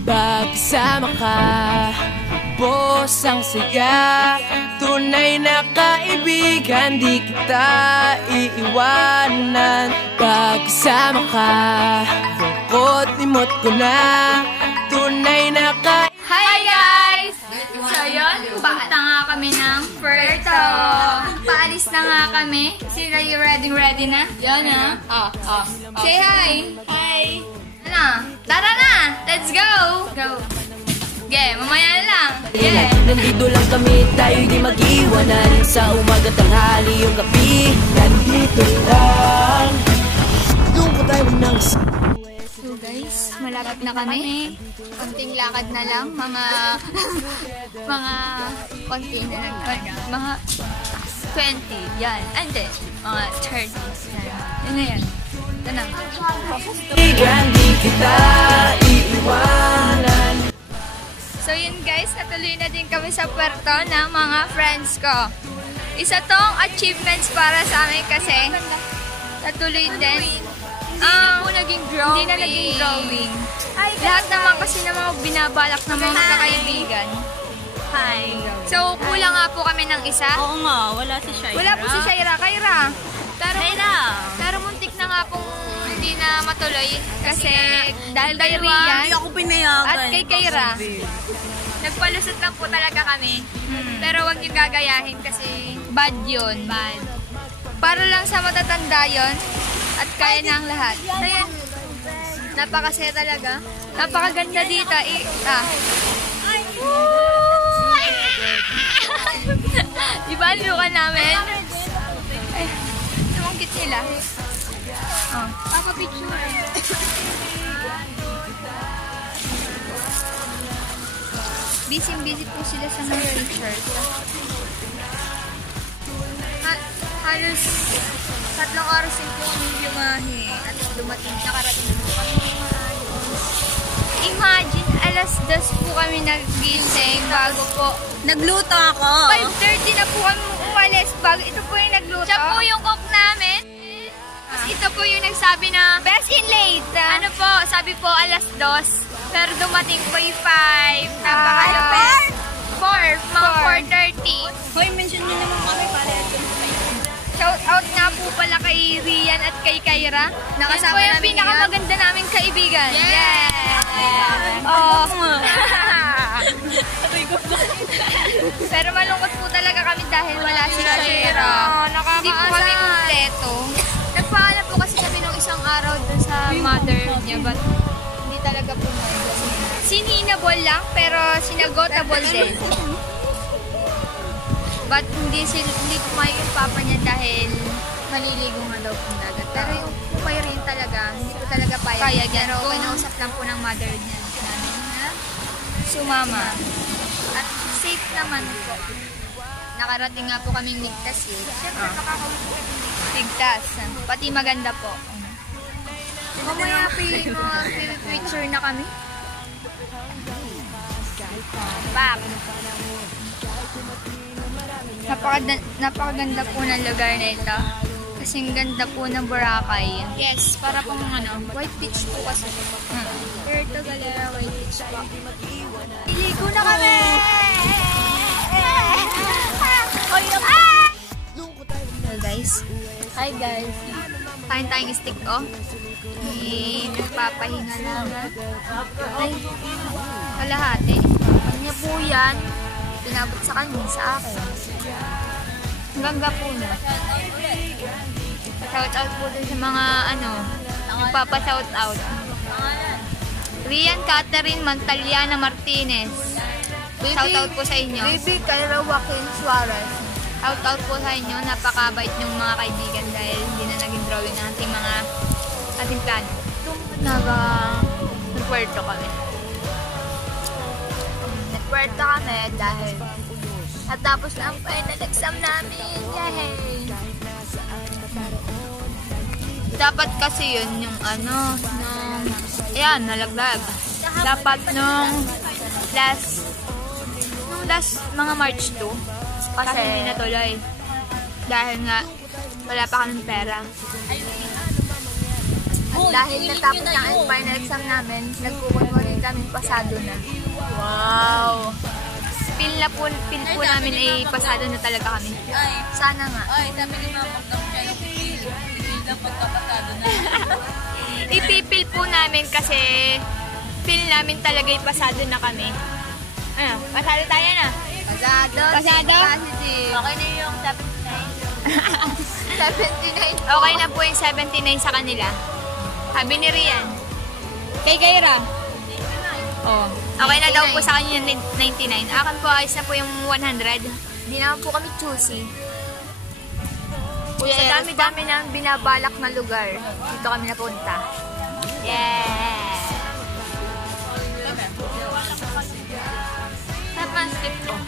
Pagkasama ka, boss ang saya. Tunay na kaibigan, di kita iiwanan. Pagkasama ka, bukod limot ko na. Tunay na kaibigan. Hi guys! So yun, papunta nga kami ng Puerto. Paalis na nga kami. Sila yung ready na? Yan ah. Say hi! Hi! Ano? Tara na! Let's go! Go! Yeah, mamaya lang. Yeah. Nandito lang kami, tayo'y di mag-iwanan. Sa umaga tanghali yung gabi, nandito lang. Doon ko tayo ng... So guys, malapit na kami. Konting lakad na lang. Mga konti na lang. Mga 20. Yan. Hindi. Mga 30. Yan na yan. Ito na. Di kita iiwanan. So yun guys, natuloy na din kami sa puerto ng mga friends ko. Isa tong achievements para sa amin kasi natuloy din. Hindi na naging drawing. Lahat naman kasi ng mga binabalak ng mga kakaibigan. Hi. So kulang nga po kami ng isa. Oo nga, wala si Shaira. Wala po si Shaira. Kaira. Pero muntik na nga pong hindi na matuloy kasi dahil kay Rian hindi ako pinayagan. at kay Kaira. Nagpalusot lang po talaga kami. Pero wag niyo gagayahin kasi bad yun. Bad. Para lang sa matatanda yun at kaya na ang lahat. Ayan. Napakasaya talaga. Napakaganda dito. Ibalukan namin. Ay, sumungkit sila. Papa-picture. Busy po sila sa mga pictures. Halos 3 oras din po kami biyahe at dumating nakarating po kami. Imagine, alas 2 po kami nagising bago po. Nagluto ako. 5:30 na po kami umalis bago ito po yung nagluto. Siya po yung cook namin. Ito po yung nagsabi na best in late. Ano po, sabi po alas 2. Pero dumating po yung 5. Napakalapit. 4. Mga 4:30. Hoy, mention nyo naman kami para Shout out nga po pala kay Rian at kay Kaira. Nakasama namin yung pinakamaganda naming kaibigan. Yeah! Oh. Pero malungkot po talaga kami dahil wala si Shaira. Hindi po kami kumpleto. Nagpaalam po kasi kami nung isang araw dun sa mother niya. But hindi talaga po sininabol lang pero sinagotable din. But hindi pumayag yung papa niya dahil maliligo nga daw po dagat. Pero yung pupay rin talaga, hindi ko talaga payag. Pero kinausap lang po ng mother niya namin na sumama. At safe naman po. Nakarating nga po kaming ligtas eh. Siyempre ligtas. Pati maganda po. Mamaya picture na kami. Back. Napakaganda po ng lugar na ito. Kasing ganda po ng Boracay. Yes, para pong white beach po kasi. Puerto Galera, white beach po. Iligo na kami! Hello guys. Hi guys. Kain tayong stick oh. Nagpapahinga lang ha. Ay, kalahati. Kanya po yan. Pinabot sa kanya, sa akin. Hanggang po na. Shout out po dun sa mga nagpapa-shout out. Rian Catherine Mantaliana Martinez. Shout out po sa inyo. Baby Kaira Joaquin Suarez. Shout out po sa inyo. Napakabait yung mga kaibigan dahil hindi na naging drawing ng ating plano. Nag-puerto kami. Nag-puerto kami dahil natapos na ang final exam namin. Yay! Dapat kasi yun yung ayan, nalaglag. Dapat nung last mga March 2. Kasi hindi natuloy. Dahil nga, wala pa kaming pera. At dahil natapos na ang final exam namin, nagkukunwari kami pasado na. Wow. Feel po namin ay pasado na talaga kami. Sana nga. Ay, sabi ni Mama, huwag kang siya ipipil. Ipipil lang pagkapasado na. Ipipil po namin kasi feel namin talaga ay pasado na kami. Ano? Pasado tayo na? Pasado. Pasado? Okay na yung 79. 79. Okay na po yung 79 sa kanila. Sabi ni Rian. Kay Gaira. Oh. Okay na daw po sa kanya yung 99. Akin po ayos na po yung 100. Hindi naman po kami choosy. Kuya, sa dami-dami na binabalak na lugar. Dito kami napunta. Yeah! Sarap ang skip ko.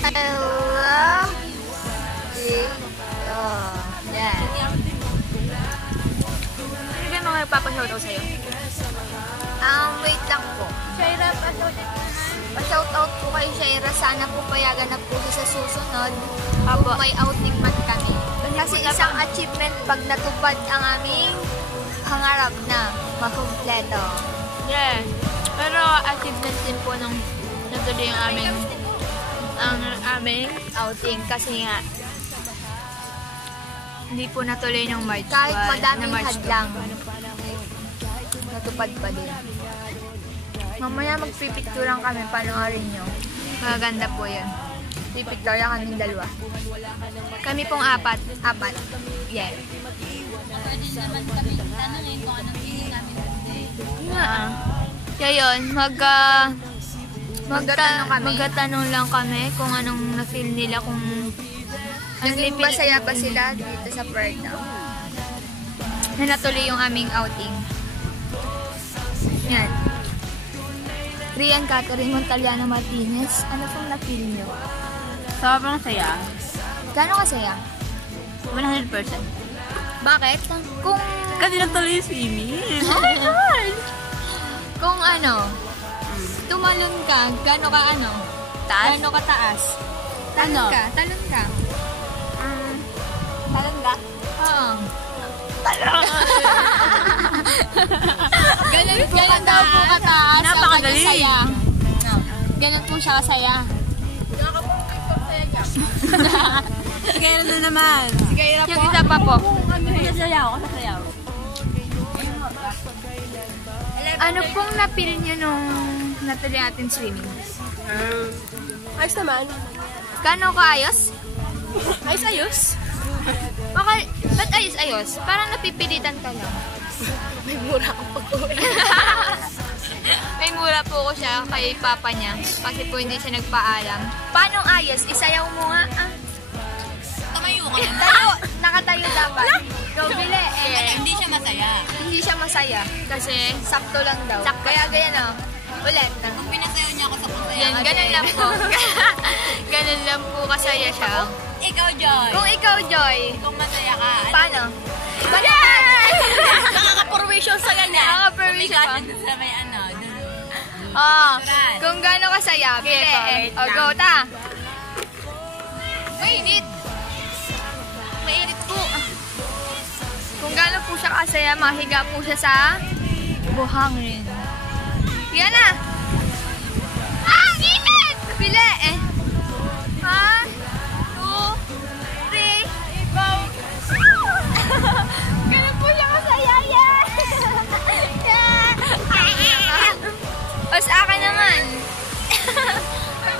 Hello? Yeah. Ano ba yung mga nagpapashoutout sa'yo? Wait lang po. Shaira, Pa-shoutout po kay Shaira. Sana po payagan na po siya sa susunod. Kung may outing man kami. Kasi isang achievement pag natupad ang aming pangarap na makumpleto. Yeah. Pero achievement din po nung natuloy ang aming outing. Kasi nga, hindi po natuloy ng March. Kahit madaming hadlang, natupad pa din. Mamaya magpipicturean kami, panoorin nyo. Maganda po yan. Pipicturean kami dalawa. Kami pong apat. Apat. Yeah. pwede naman kami tanongin kung anong feeling namin today. Kaya yun, magtatanong lang kami kung anong na-feel nila, kung naging masaya ba sila dito sa Perda. Na natuloy yung aming outing. Yan. Rian Catherine Montaliano Martinez, ano pong na-feel nyo? Sobrang saya. Gano'ng kasaya? 100%. Bakit? Kung... Kasi natuloy yung swimming. Oh my God! Kung ano, tumalon ka, gano'n ka ano? Taas? Gano'n ka taas? Talon Ano? ka, talon ka. Talon ka? Oo. Ganun daw po kataas. Napakadali. Saya. Ganun po siya kasaya. Sige na naman. Sige, yung isa pa po. Sasayaw ako, sasayaw. Ano pong napil nyo nung natuloy natin swimming? Ayos naman. Gano'n ka ayos? Ayos. Ba't ayos? Parang napipilitan ka lang. May mura akong pag-uwi. May mura po ko siya kay papa niya. Kasi po hindi siya nagpaalam. Paano ayos? Isayaw mo nga. Tumayo ka. Tayo! Nakatayo dapat. Go, bili. Hindi siya masaya. Hindi siya masaya. Kasi sakto lang daw. Kaya ganyan o. Ulit. Kung pinasayaw niya ako sa kusaya. Yan, ganun lang po. Ganun lang po kasaya siya. Ikaw, Joy. Kung ikaw, Joy, Kung masaya ka. paano? Yes! Nakaka-permission sa ganyan. Nakaka-permission pa. Umigasin sa may ano. Oh, kung gano'n kasaya, bili. O, go, ta. Mainit. Mainit po. Kung gano'n po siya kasaya, mahiga po siya sa buhangin. Yan na. Init! Bili. 1, 2, 3, go. Gano'n po siya kasaya. O sa akin naman.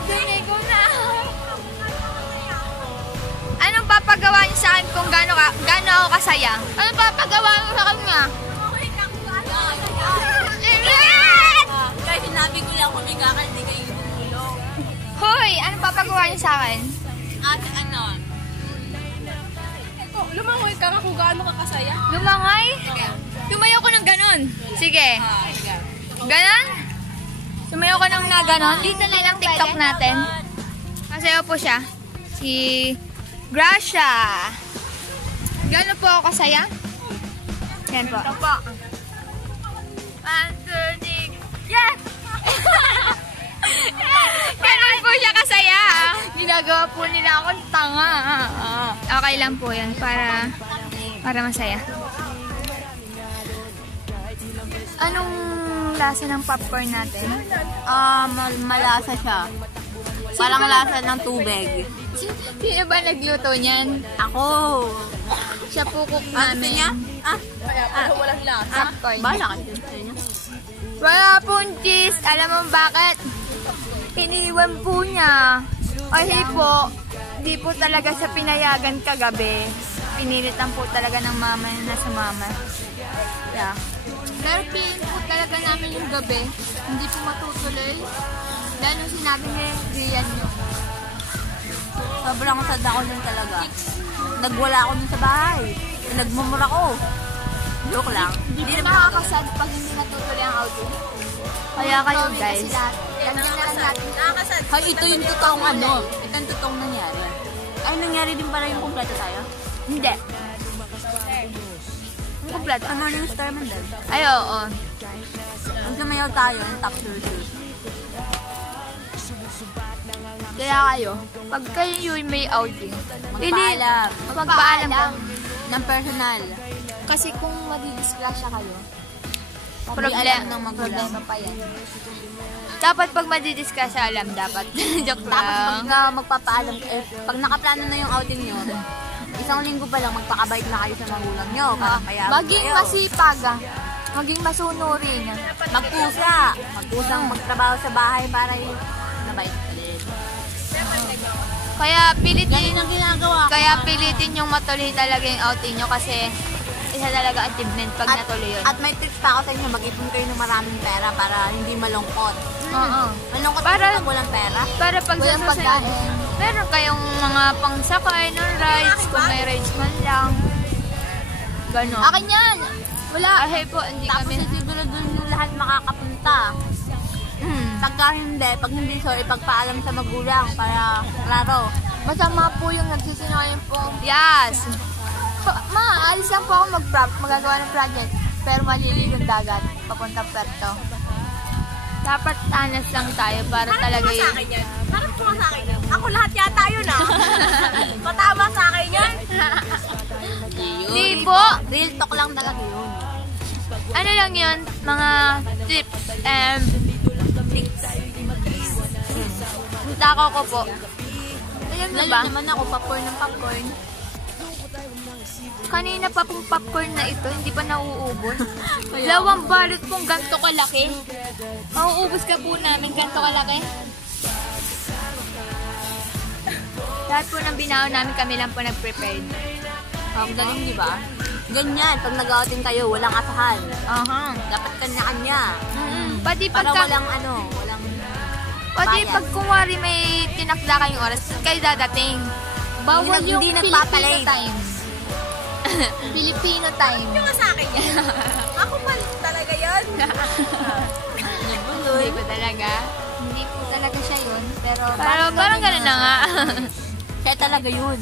Dinig ko na. Anong papagawa niyo sa akin kung gaano ako kasaya? Anong papagawa mo sa kanya? Kahit sinabi ko lang kumiga ka, hindi kayo tutulong. Hoy, anong papagawa niyo sa akin? At ano? Lumangoy ka kung gaano ka kasaya. Lumangay? Tumayo ko ng ganon. Sige. Ganon? Tumayo ko ng na ganon. Dito na lang TikTok natin. Kasayo po siya. Si Gracia. Gano'n po ako kasaya? Yan po. Ito po. Yes! Gano'n po siya kasaya. Ginagawa po nila akong tanga. Okay lang po yan para masaya. Anong lasa ng popcorn natin? Malasa siya. Parang lasa ng tubig. Sino ba nagluto niyan? Ako. Siya po cook Ano namin. niya? Walang lasa. Popcorn. Bala ka dyan sa inyo. Wala pong cheese. Alam mo bakit? Iniwan po niya. Ay po, di po talaga siya pinayagan kagabi. Pinilitan po talaga ng mama na sumama. Yeah. Pero piliin po talaga namin yung gabi. Hindi po matutuloy. Dahil nung sinabi niya, Rian nyo. Sobrang sad ako nun talaga. Nagwala ako nun sa bahay. Nagmumura ko. Joke lang. Hindi na makakasad pag hindi natutuloy ang outing. Kaya kayo guys. Ganyan na lang natin. Hay, ito yung totoong ano. Ito yung totoong nangyari. Ay, nangyari din pala yung kumpleto tayo? Hindi. Ang kumpleto. Ano yung Starman din? Ay, oo. Pag sumayaw tayo, yung top surgery. Kaya kayo, pag kayo may outing, Magpaalam. magpaalam ka. Ng personal. Kasi kung madidisgrasya kayo, Problema problema pa yan. Dapat pag madidisgrasya, alam dapat. Joke Tapos lang. pag magpapaalam, pag nakaplano na yung outing nyo, isang linggo pa lang magpakabait na kayo sa magulang nyo. Kaya Maging masipag, maging masunurin. Magpusang magtrabaho sa bahay para yung nabait ulit. Kaya pilitin Ang ginagawa ko. Kaya pilitin yung matuloy talaga yung outing nyo kasi isa talaga achievement pag natuloy yun. At may tricks pa ako sa inyo, mag-ipon kayo ng maraming pera para hindi malungkot. Oo. Malungkot Para- pag walang pera. Para pag Walang sa susunod, pagkain. meron kayong mga pangsakay ng rides, kung may rides man lang. Ganon. Akin yan! Wala. Ay po, hindi Tapos kami. siguro dun yung lahat makakapunta. Pag hindi so ipagpaalam sa magulang para klaro. Masama po yung nagsisinungaling po. Yes! Aalis lang po ako magagawa ng project. Pero maliligo yung dagat, papuntang Puerto. Dapat honest lang tayo para talaga yun. Parang po sa akin yan. Ako lahat yata yun Matama sa akin yan. Di po! Real talk lang talaga yun. Ano lang yun? Mga tips and tricks. Takaw ko po. Ayan na ba? naman ako, popcorn ng popcorn. Kanina pa pong popcorn na ito, hindi pa nauubos. Lawang balot pong ganito kalaki. Mauubos ka po namin ganito kalaki. Lahat po ng binaon namin, kami lang po nag-prepared. Ang galing, di ba? Ganyan, pag nag-outing kayo, walang asahan. Aha. Dapat kanya-kanya. Pati Para pagka, walang pati bias. pag kumwari may tinakda kayong oras, kayo dadating. Bawal yung Hindi Filipino nagpapalate. time. Filipino time. sa akin yan. Ako pa talaga yun. Hindi po talaga. Hindi po talaga siya yun. Pero parang gano'n na nga. Kaya talaga yun.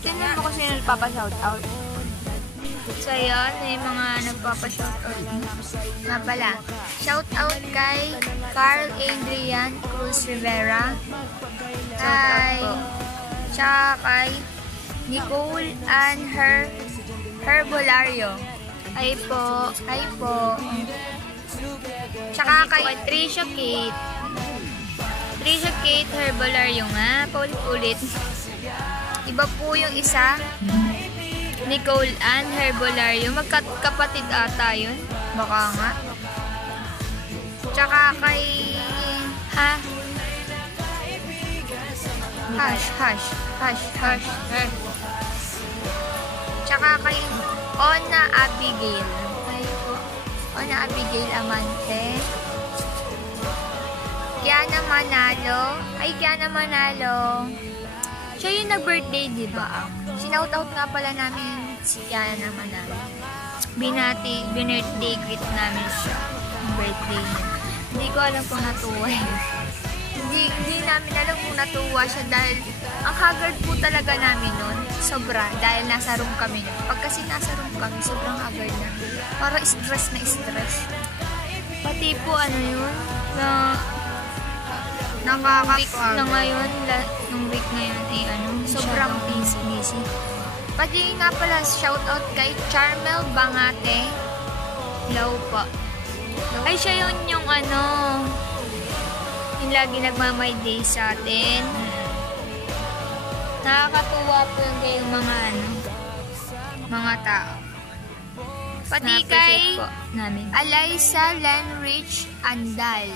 Tingnan mo kung sino nagpapa-shoutout. So yun, may mga nagpapa-shoutout. Nga pala, shoutout kay Carl Adrian Cruz Rivera. Tsaka kay Nicole and Herbolario. Ay po. Tsaka kay Trisha Kate. Trisha Kate Herbolario nga. Paulit-ulit. Iba po yung isa. Nicole Ann Herbolario. Magkapatid ata yun. Baka nga. Tsaka kay... Hash. Tsaka kay Ona Abigail. Ona Abigail Amante. Kiana Manalo. Siya yung nag-birthday, di ba? Sinoutout nga pala namin si Kiana Manalo. Binirthday greet namin siya. Birthday niya. Hindi ko alam kung natuwa yun. Hindi namin alam kung natuwa siya dahil ang haggard po talaga namin nun. Sobra. Dahil nasa room kami. Pag kasi nasa room kami, sobrang haggard na. Para stress. Pati po yun, na nakakapag na ngayon, nung week ngayon ay sobrang busy. Pati nga pala, shoutout kay Charmel Bangate. Hello po. Ay, siya yun yung ano, yung lagi nagmamay day sa atin. Nakakatuwa po yung kayong mga ano, mga tao. Pati kay Alaysa Lanrich Andal.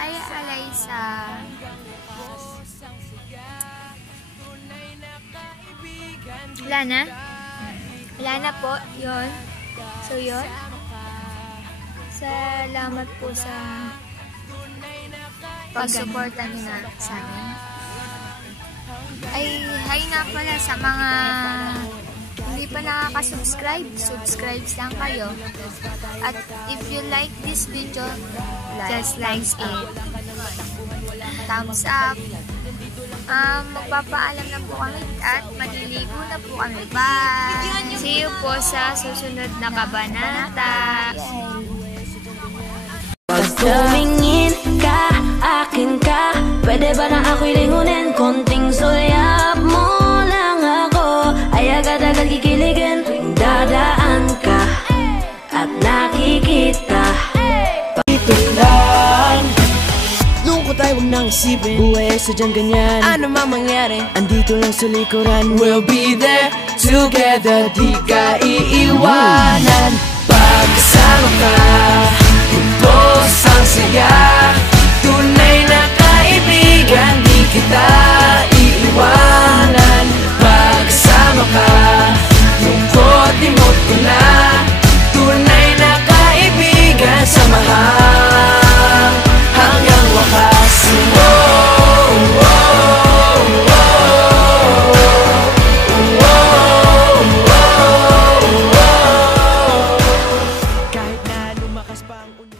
Ay, Alaysa. Wala na? Wala na po, yun. So, yun. Salamat po sa pag-suporta niyo na sa amin. Ay, hi nga pala sa mga hindi pa nakaka-subscribe. Subscribe lang kayo. At if you like this video, just like it. Thumbs up. Magpapaalam na po kami at maliligo na po kami. Bye! See you po sa susunod na kabanata. Pag tumingin ka, akin ka, pwede ba na ako'y lingunin? Konting sulyap mo lang ako, ay agad-agad kikiligin. Tuwing dadaan ka at nakikita, ito lang. Lungkot ay huwag nang isipin, buhay ay sadyang ganyan. Ano man mangyari, andito lang sa likuran. We'll be there together, di ka iiwanan. Pagkasama ka, ubos ang saya. Tunay na kaibigan, di kita iiwanan. Pagkasama ka, lungkot limot ko na. Tunay na kaibigan, samahan hanggang wakas. Kahit na lumakas pa ang ulan.